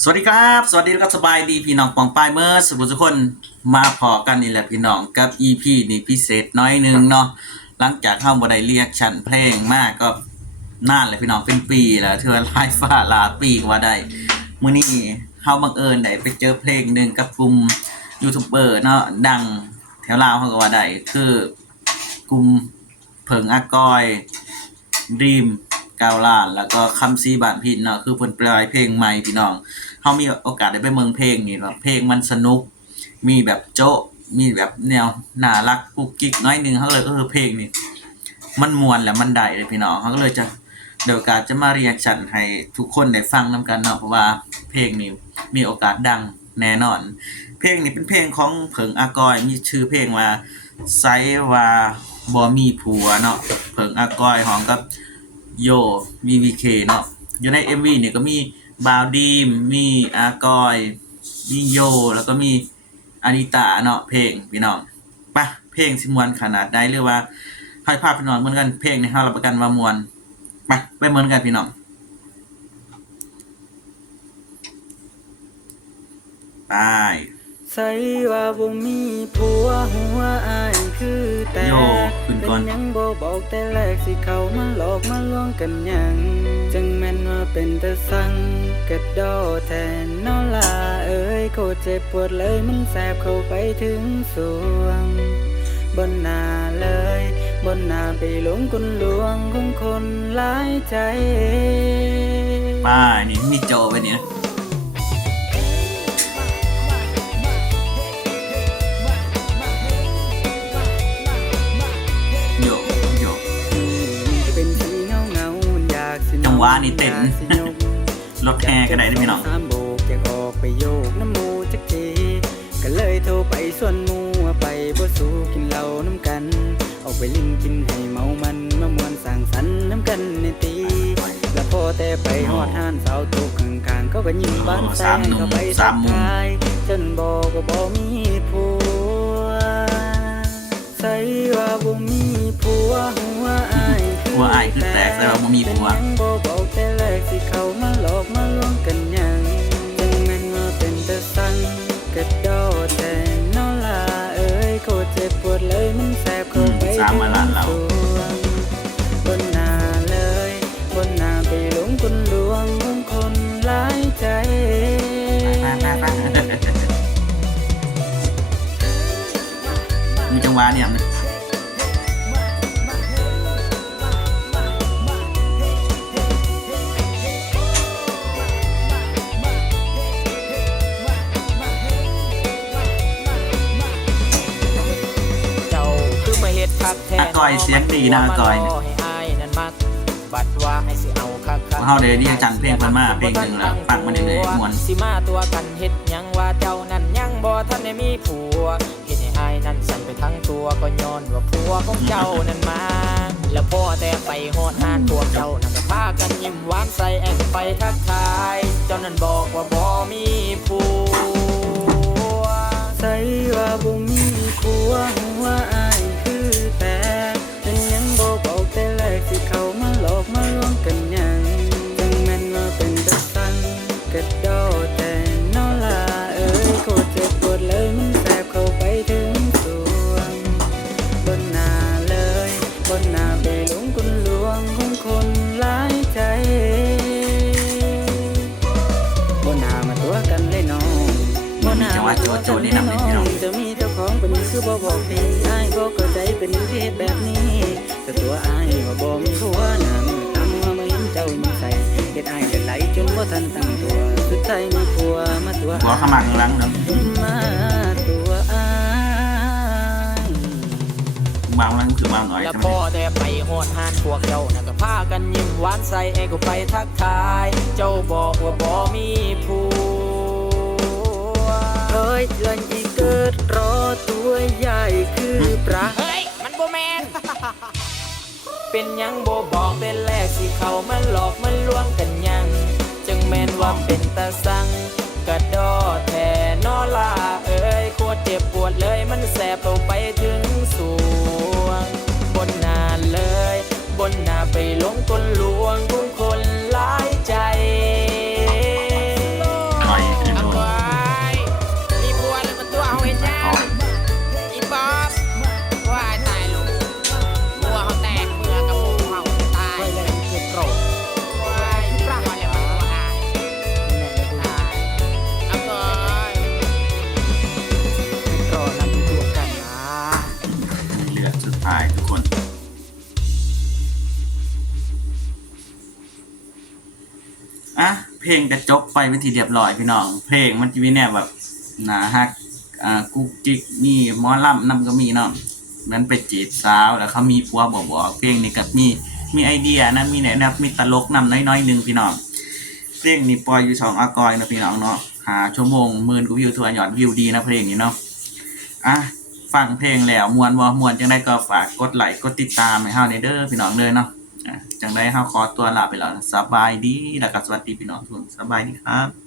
สวัสดีครับ สวัสดีแล้วก็สบายดีพี่น้องปองป้ายเมื่อสุขทุกคนมาพอกันนี่แหละพี่น้องกับ EP นี่พิเศษน้อยหนึงเนาะหลังจากเข้าบ่ได้เรียกชันเพลงมากก็นานเลยพี่น้องเป็นปีแล้วเทื่อลายฟ้าลาปีกว่าได้มื้อนี้เฮาบังเอิญได้ไปเจอเพลงหนึ่งกับกลุ่มยูทูบเบอร์เนาะดังแถวลาวเฮาก็ว่าได้คือกลุ่มเผิงอากอยดีมกาวลานแล้วก็คำซีบานพินเนาะคือเพิ่นปล่อยเพลงใหม่พี่น้อง เฮามีโอกาสได้ไปเมืองเพลงนี่เนาะเพลงมันสนุก มีแบบโจ๊ะมีแบบแนวน่ารักกุ๊กกิ๊กน้อยนึงเขาเลยเออเพลงนี่มันมวนและมันได้เลยพี่น้องเขาก็เลยจะเดี๋ยวกาสจะมาเรียกชันให้ทุกคนได้ฟังนํกันเนาะเพราะว่าเพลงนี้มีโอกาสดังแน่นอน เพลงนี้เป็นเพลงของเผิงอากอย มีชื่อเพลงว่าไซว่าบ่มีผัวเนาะเผิงอากอยของกับโย VVK เนาะอยู่ใน MV เนี่ยก็มี บาวดีมมีอากอยมีโย แล้วก็มีอานิตาเนาะเพลงพี่น้องปะเพลงสิมวนขนาดไดหรือว่าให้ภาพพี่น้องเหมือนกันเพลงในห้ารับประกันว่ามวนไปไปเหมือนกันพี่น้องไป ใส่ว่าบ่มีผัวหัวอายคือแต่โยขึ้นก่อนเป็นหยังบ่บอกแต่แรกสิเขามาหลอกมาลวงกันหยังจังแม่นว่าเป็นแต่สั่งกระดอแทนนอลาเอ้ยโคตรเจ็บปวดเลยมันแสบเข้าไปถึงสวง บนหน้าเลย บนหน้าไปหลงกลลวงของคนหลายใจไปนี่มีโจไปเนี่ยโยากสิจังหวะนี่เต้นอยากสิยกรถแห่ก็ได้นะพี่น้องสามโบกอยากออกไปโยกน้ำหมูจักทีก็เลยโทรไปส่วนหมูว่าไปบ่สู้กินเหล้าน้ำกัน ออกไปลิ้นกินให้เมามันมามวนสั่งสรรค์น้ำกันในตีแล้วพอแต่ไปฮอดห้านสาวตกข้างๆเขาก็ยิ้มบานแสงเข้าไปทักทายจนบอกว่าบ่มีผัวใส่ว่าบ่มีผัวหัวอาย คือหัวอายคือแตกแต่ว่าบ่มีผัวเป็นหยังบ่บอกแต่แรกสิเขามาหลอกมาลวงกันหยังจังแม่นว่าเป็นแต่สั่งกระดอแต่นอลาเอ้ยโคตรเจ็บปวดเลยมันแสบเข้าไปอืมสามมาล้านเราถึงสวงบนหน้าเลยบนหน้าไปหลงคนลวงของคนหลายใจมีจังหวะเนี่ย อาก้อยเสียงดีนะอาก้อยเนี่ยให้อายนั่นมักบัดว่าให้สิเอาคักๆว่าเฮาได้เรียกจันเพลงเพิ่นมาเพลงหนึ่งแล้วฟังมาเรื่อยๆม่วนสิมาตัวกันเฮ็ดหยังว่าเจ้านั่นยังบ่ทันได้มีผัวเฮ็ดให้อายนั่นสั่นไปทั้งตัวก็ย้อนว่าผัวของเจ้านั่นมาแล้วพ่อแต่ไปฮอดหานพวกเจ้านั่นก็พากันยิ้มหวานใส่แอบไปทักทาย เจ้านั่นบอกว่าบ่มีผัวใส่ว่าบ่มีผัว ตัวกันเลยน้องจะมีเจ้าของเป็นคือบ่บอกพี่อ้ายบ่เข้าใจเป็นเฮ็ดแบบนี้ แต่ตัวอ้ายว่าบ่มีผัวหน้ามือตำว่ามาเห็นเจ้ามีใส่เฮ็ดอ้ายจะไหลจนบ่ทันตั้งตัว สุดท้ายมีผัวมาตัวหัวขมังหลังเนาะมาตัวอายบางหลังคือบางหน่อยแล้วใช่ไหมพ่อแต่ไปฮอดหานพวกเจ้าน่ะก็พากันยิ้มหวานใส่เอก็ไปทักทาย เจ้าบอกว่าบ่มีผัว เฮ้ยลันอีเกิดรอตัวใหญ่คือปลาเฮ้ย มันบ่แมน เป็นหยังบ่บอกแต่แรกสิเขามาหลอกมาลวงกันหยัง จึงแม่นว่าเป็นตาสัง อะเพลงก็จบไปเป็นทีเรียบร้อยพี่น้อง เพลงมันจะมีแนวแบบหนาฮักอ่ากุ๊กกิ๊กมีหมอลำนำก็มีเนาะมันไปจีบสาวแล้วเขามีผัวบอกบอกเพลงนี้ก็มีมีไอเดียนะมีแนะนำมีตลกนำน้อยๆหนึ่งพี่น้องเพลงนี้ปล่อยอยู่สองอากอยนะพี่น้องเนาะหาชั่วโมงหมื่นกว่าวิวทัวร์ยอดวิวดีนะเพลงนี้เนาะอะฟังเพลงแล้วมวนบ่มวนจังได้ก็ฝากกดไลค์กดติดตามให้เฮาในเด้อพี่น้องเลยเนาะ จังได้ห้าขอตัวลาไปแล้วสบายดีแล้วก็สวัสดีพี่น้องทุกคนสบายดีครับ